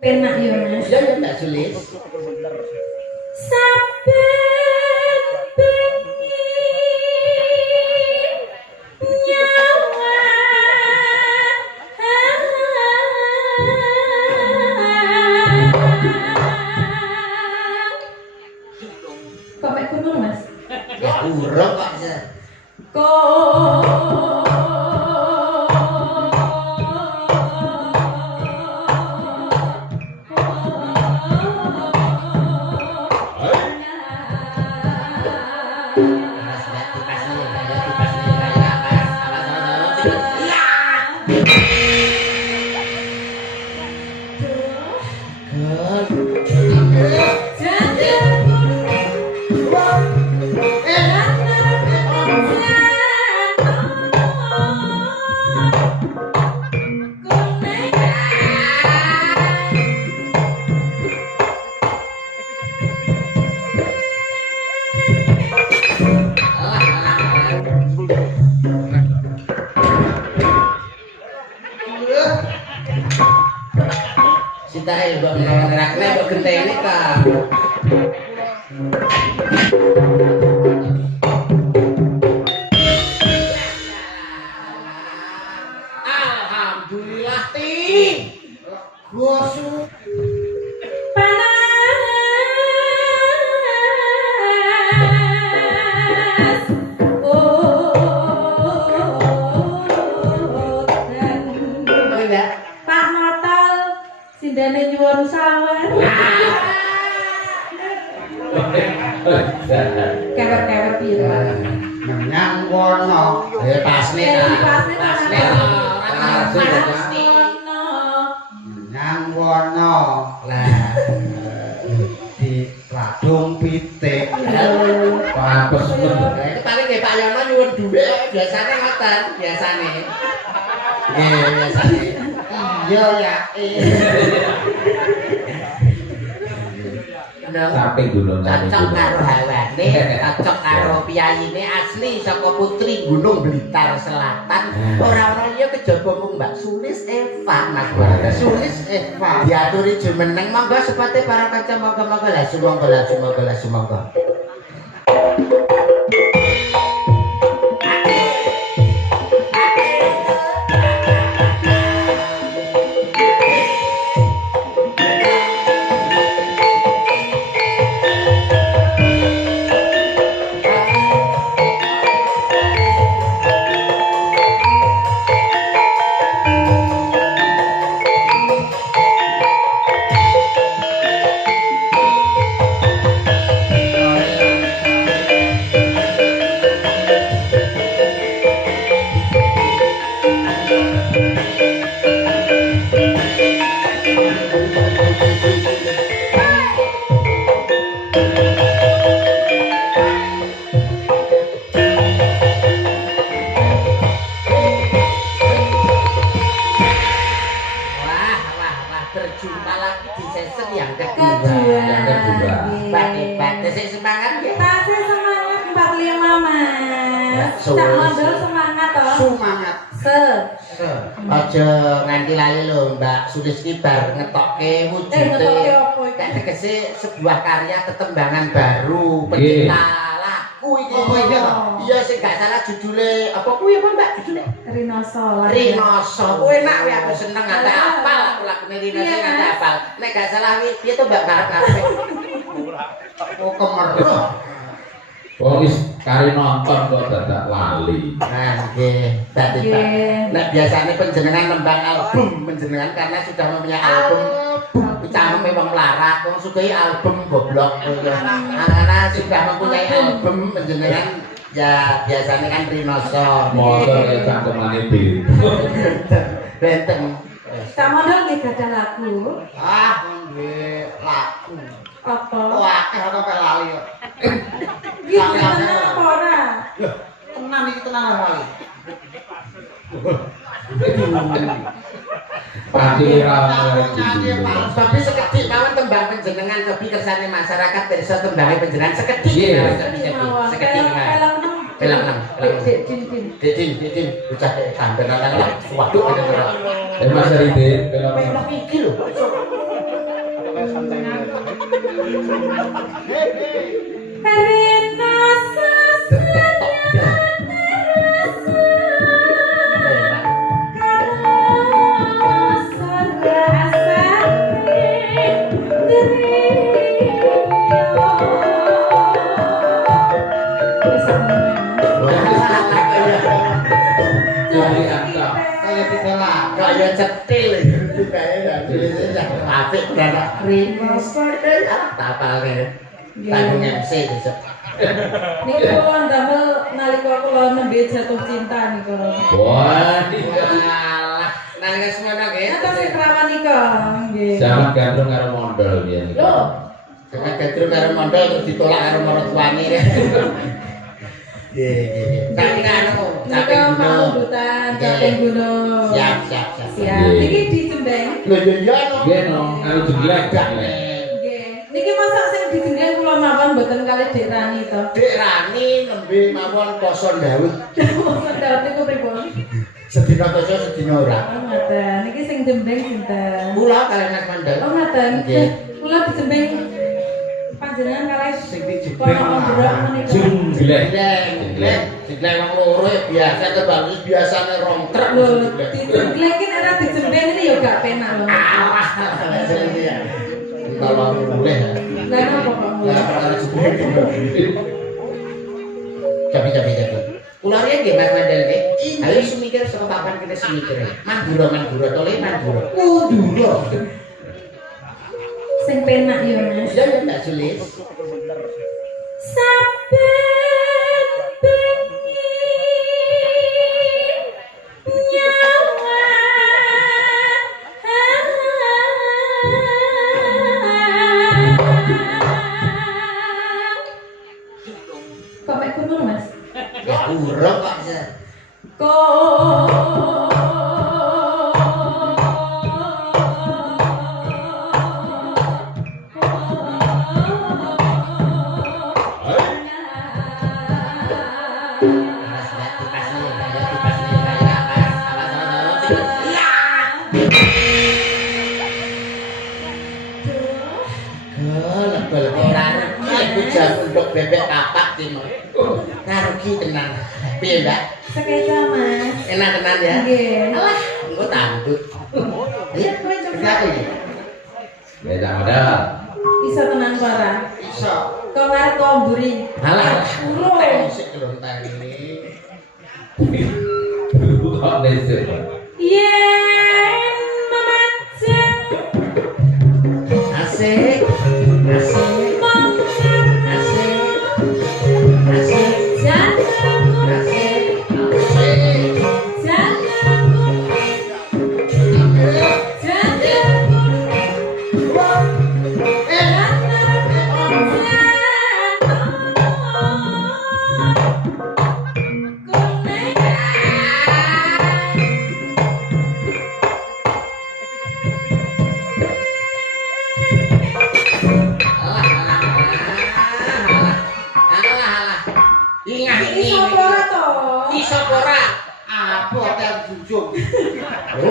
Penak ya Mas. Iya ya Mbak Sulis. Saben bengi nyawa kok mek kurung Mas? Ya kurang kok. Kok Sitahe mbok nerakne mbok genteni ta. Alhamdulillah ti. Gosu panas. enggak. Pak Motal sindane nyuwun sawer. Kewer-kewer pira. Menyang wono. Pasne ta. Pasne. Menyang wono. Lah di Radung Pitik. Papes men. Itu paling nggih Pak Yono nyuwun dhuwit biasane ngoten, biasane. Nggih, biasane. Iya ya. Samping gunung Cocok karo hawane, cocok karo piyayine asli saka Putri Gunung Blitar Selatan. Ora-ora iya kejaba mung Mbak Sulis Eva, Mas. Sulis Eva. Diaturi jumeneng monggo sepate para kaca monggo-monggo lah sumangga. Berjumpa lagi di season yang kedua. Hebat. Sik semangat ya. Tasih semangat 45 Mas. Cak Mondol semangat toh. Semangat. Aja nganti lali lho Mbak Sulis ki bar ngetokke wujude. Ngetokke apa iki? Tak tegese sebuah karya tetembangan baru pencipta lagu iki. Oh, iya. Iya sing gak salah judule apa kuwi apa Mbak judule? Rinoso. Kuwi enak kuwi aku seneng ada apal aku lagune Rinoso ada apal. Nek gak salah kuwi piye to Mbak ngarep-ngarep. Oh kemeruh. Oh wis kari nonton kok dadak lali. Nah, nggih. Dadi Pak. Nek biasane panjenengan nembang album panjenengan karena sudah mempunyai album. Cangkeme wong melarat, wong sugih album goblok. Anak-anak sudah mempunyai album panjenengan ya biasanya kan Rinoso. Motor kayak cangkemane di. Benteng. Cak Mondol nggih gadah lagu. Ah, nggih lagu. Apa? Wah, akeh kok lali kok. Iki tenan apa ora? Loh, tenan iki tenan lali. Tapi sekedhik mawon tembang panjenengan cobi kersane masyarakat desa tembange panjenengan sekedhik. Sekedhik. Pelang. Didin, bocah sampeyan nang waduh kene ora. Mas Ride, Pelang iki lho. Rina sasanya Jadi angka. Kayak tiga lah, kayak cetil itu kayak dan apik beranak Rina saya tapalnya tanggung MC besok. Niku kula ndamel nalika kula nembe jatuh cinta niku. Wah, Walah, nalika semono nggih. Atas sing perawan nika nggih. sama gandrung karo mondol biyen. Lho, Jangan gadrung karo mondol terus ditolak karo marang tuane. Nggih. Tapi anu, nika capek mau gunung. dutan caping gunung. Siap. Siap. Niki dijembeng. Lho yo yo no. Nggih no, anu jeglek. Nggih. Niki masak sing dijembeng kula mawon mboten kalih Dik Rani to. Dik Rani nembe mawon poso Daud. Sedawet niku pripun? Sedina poso sedina ora. Oh, ngoten. Niki sing jembeng sinten? Kula kalian Mas Mandel. Oh, ngoten. Nggih. Kula dijembeng panjenengan kalih Sing dijembeng. kono ndrok menika. Jeglek. Jeglek wong loro ya biasa kebagus biasane rong truk Lho, jeglek. dijemblekin ora dijembeng ini ya gak penak lho. Alah, ya. Kalau boleh. Lah napa kok mulai? Lah perkara jeglek. Capi. Kula riyen nggih Mas Mandel nggih. Ayo semikir saka papan kita semikir. Mandura tole mandura. Mandura. Sing penak ya Mas. Ya tak sulis. Saben bengi nyawa kok mek kuno Mas? Ya urung kok. Untuk bebek kapak timur ngarugi tenan piye mbak? Sekeca Mas. Enak tenan ya? Nggih. Alah engko tanduk iya kowe coba iki Beda modal. Iso tenan para. iso Kok ngarep kok mburi. alah Urung. sik kelontar ini Kok nesek. Yen memacem asik asik mongsen asik janganku asik janganku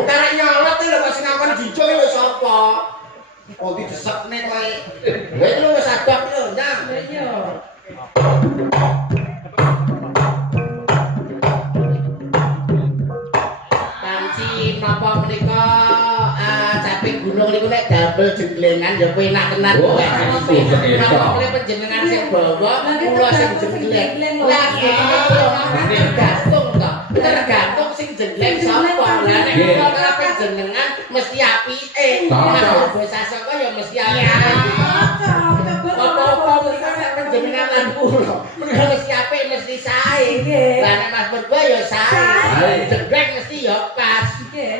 Karena nyolot itu lho masih ngangkon jinjung itu siapa? Oh didesekne kowe. Lha itu wis adok lho, Nyang. Iya. Panci napa menika caping gunung niku nek damel jenglengan ya kowe enak tenan Oh, kowe. itu enak. Napa kowe panjenengan sing bawa kula sing jengleng. Lah tergantung to. Tergantung sing jengleng sapa. Lah nek kula ora panjenengan mesti apike. Nek basa saka ya mesti apike. Apa-apa mereka nek panjenengan lan kula. Mereka mesti apik mesti sae. Lah nek Mas berdua ya sae. Jengleng mesti ya pas. Nggih.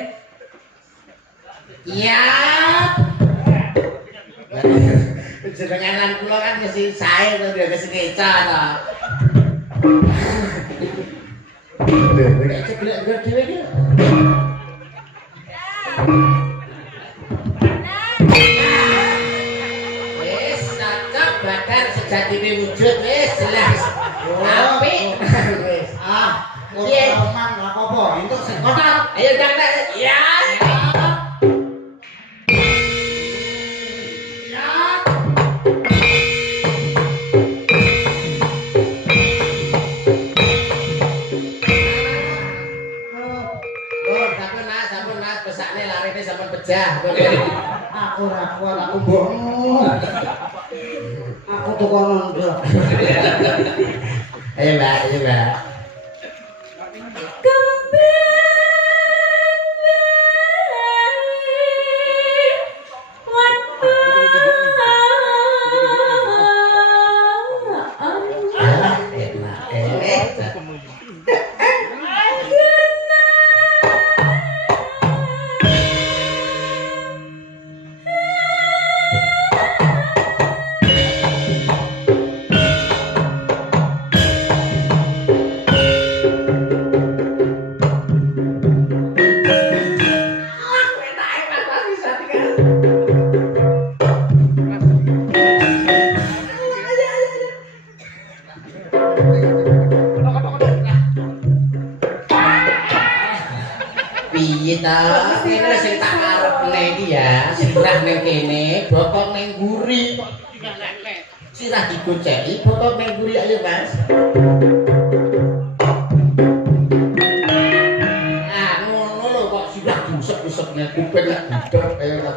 Iya. Jenengan lan kula kan mesti sae to dia kesekeca to. Lho, nek ceklek dhewe iki. Wis cocok bakar sejatine wujud wis jelas. Apik. Wis. Piye? Omang apa-apa, entuk sing Kotak. Ayo Kang. Ya. ya. Aku ora kuat, aku mbokmu. Aku tukang nondok. Ayo Mbak, ayo Mbak. Piye ta? Kene sing tak arepne iki ya, sirah ning kene, bokong ning mburi. Sirah digoceki, bokong ning mburi ayo, Mas. Ah, ngono lho kok sirah busek-busek ning kuping lak budek ayo.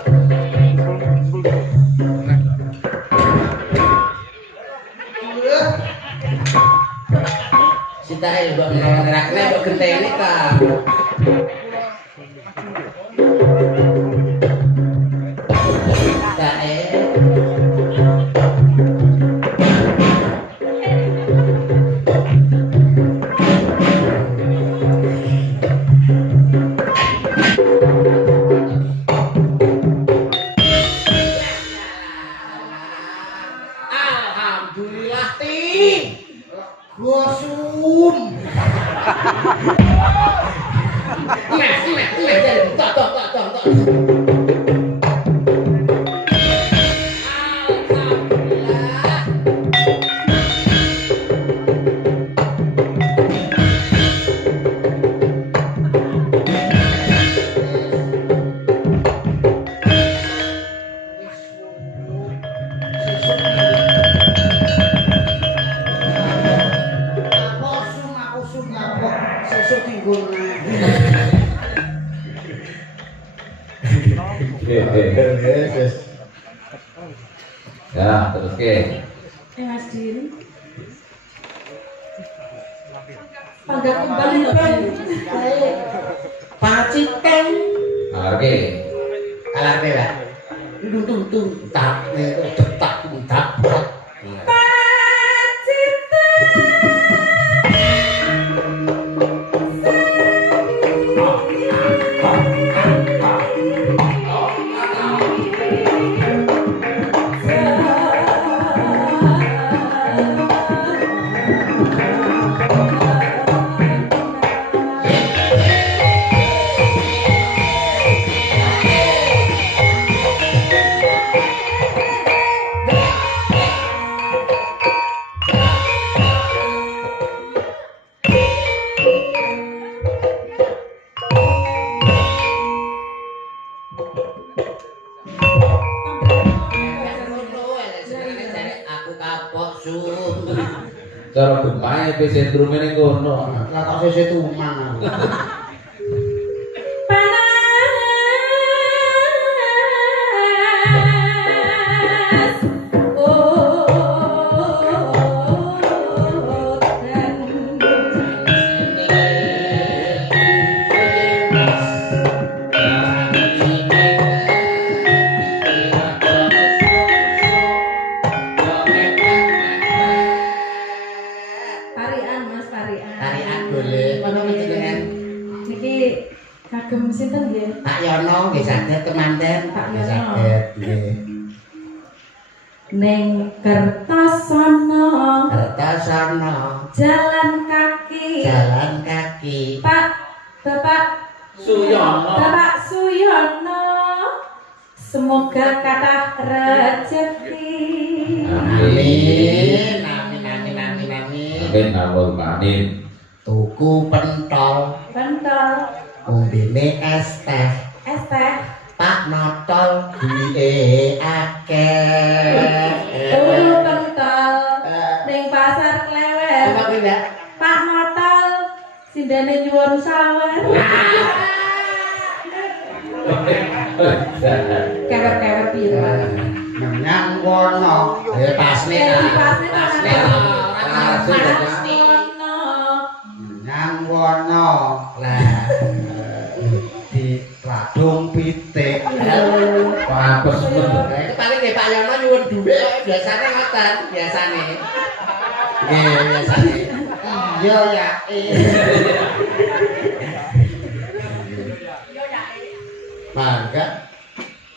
Sitae mbok ngerakne mbok genteni ta. Alhamdulillah ti. Gosum. Tok. Ya, terus ke. Mas Din. Panggap kembali Ben. Paciten. Oke. Alarme lah. Tung tak detak tak. Cara gempane pe sentrume ning kono. Lah kok sesuk tuman aku. Kagem sinten nggih? Pak Yono nggih saged temanten. Pak Yono. Saged nggih. Ning Kertosono. Jalan kaki. Bapak Suyono. Semoga kathah rezeki. Amin. Amin Allahumma. Tuku pentol. Umbine es teh. Pak notol duwike akeh. Tuku pentol ning pasar Klewer. Apa kuwi, Mbak? Pak notol sindene nyuwun sawer. Kewer-kewer pira. Menyang wono. Ya pasne ta. Pasne ta. Menyang wono. Lah, Di Radung Pitik. Papes men. itu paling nggih Pak Yono nyuwun dhuwit biasane ngoten, biasane. Nggih, biasane. Iya ya. Mangga.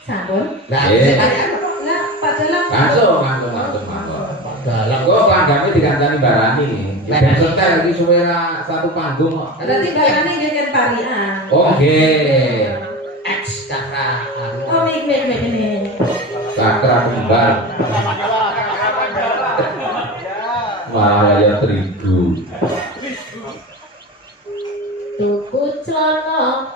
Sampun. Lah, Eh. Lah, Pak Dalang. Langsung. dalam Kok kanggane dikancani barani. Ya ben setel iki suwera satu panggung kok. Berarti barane nggih kan parian. Oh nggih. X kakak. Oh, mik ini. Sakra kembar. Malaya terigu. Tuku celana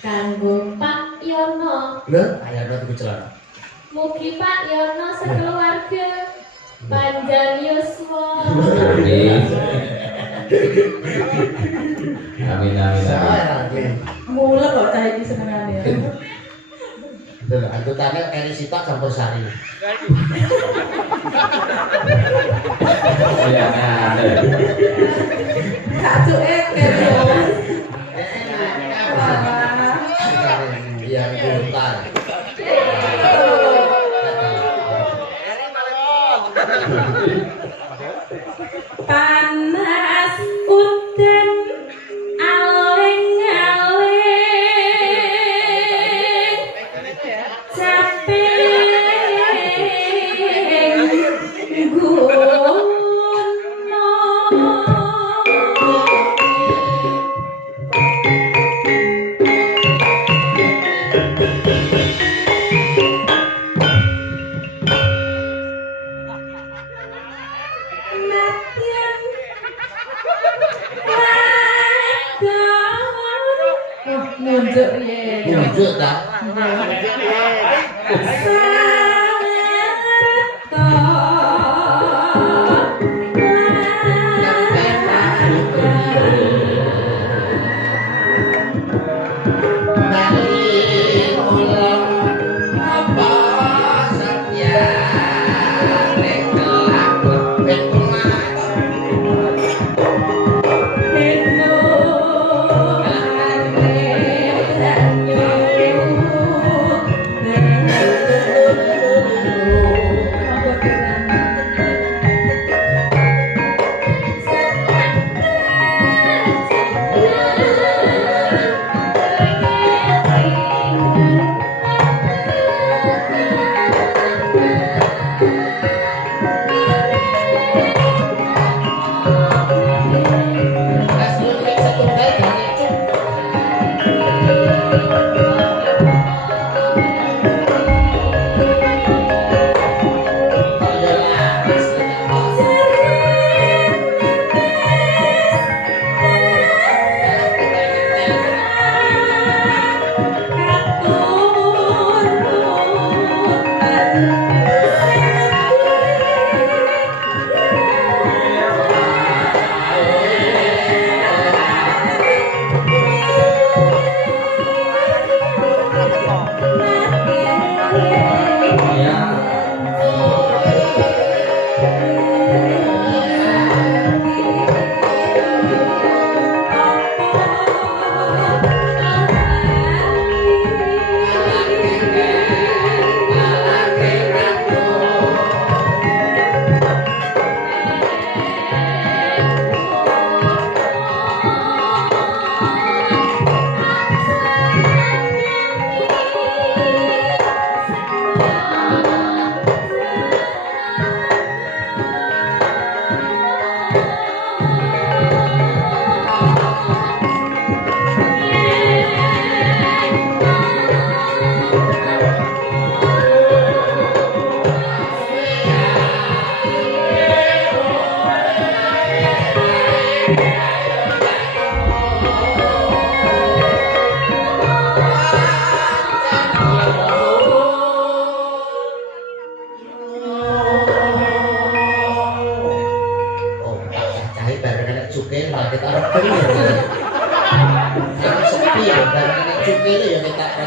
kanggo Pak Yono. Lho, ayo ora tuku celana. Mugi Pak Yono sekeluarga panjang yuswa. Amin. Saya lagi. Mulek kok cah iki senengane. Lho, anggotane Eri Sitok campur sari. Ya ada. Sacuke kene. Yang hutan. Panas udan aling-aling caping gunung. Nunjuk ye. Tunjuk ta. Thank you.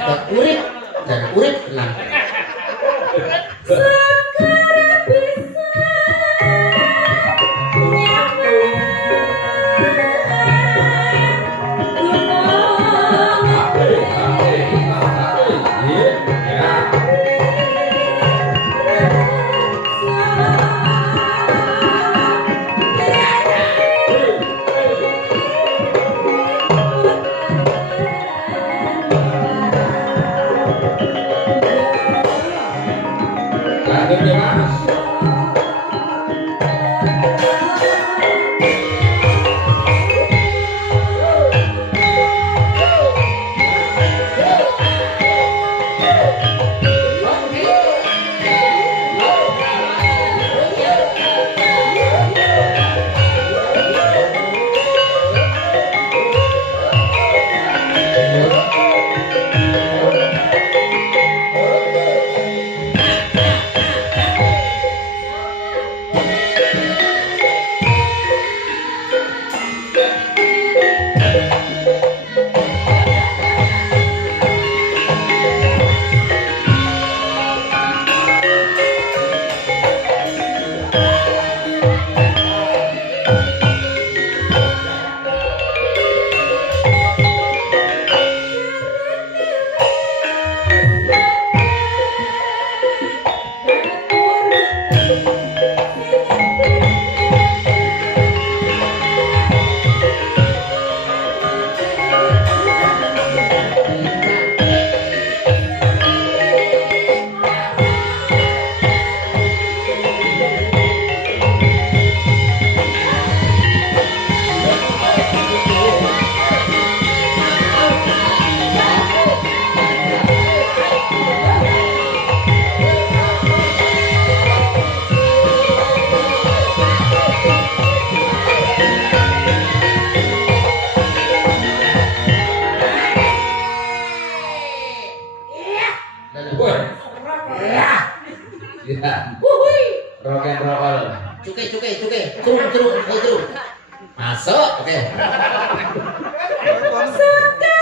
tetep urip dan urip tenang. Sekarang bisa Lanjut ya Mas. Ya. Rock and roll. Cukai. Truk. Masuk. Oke. Sekarang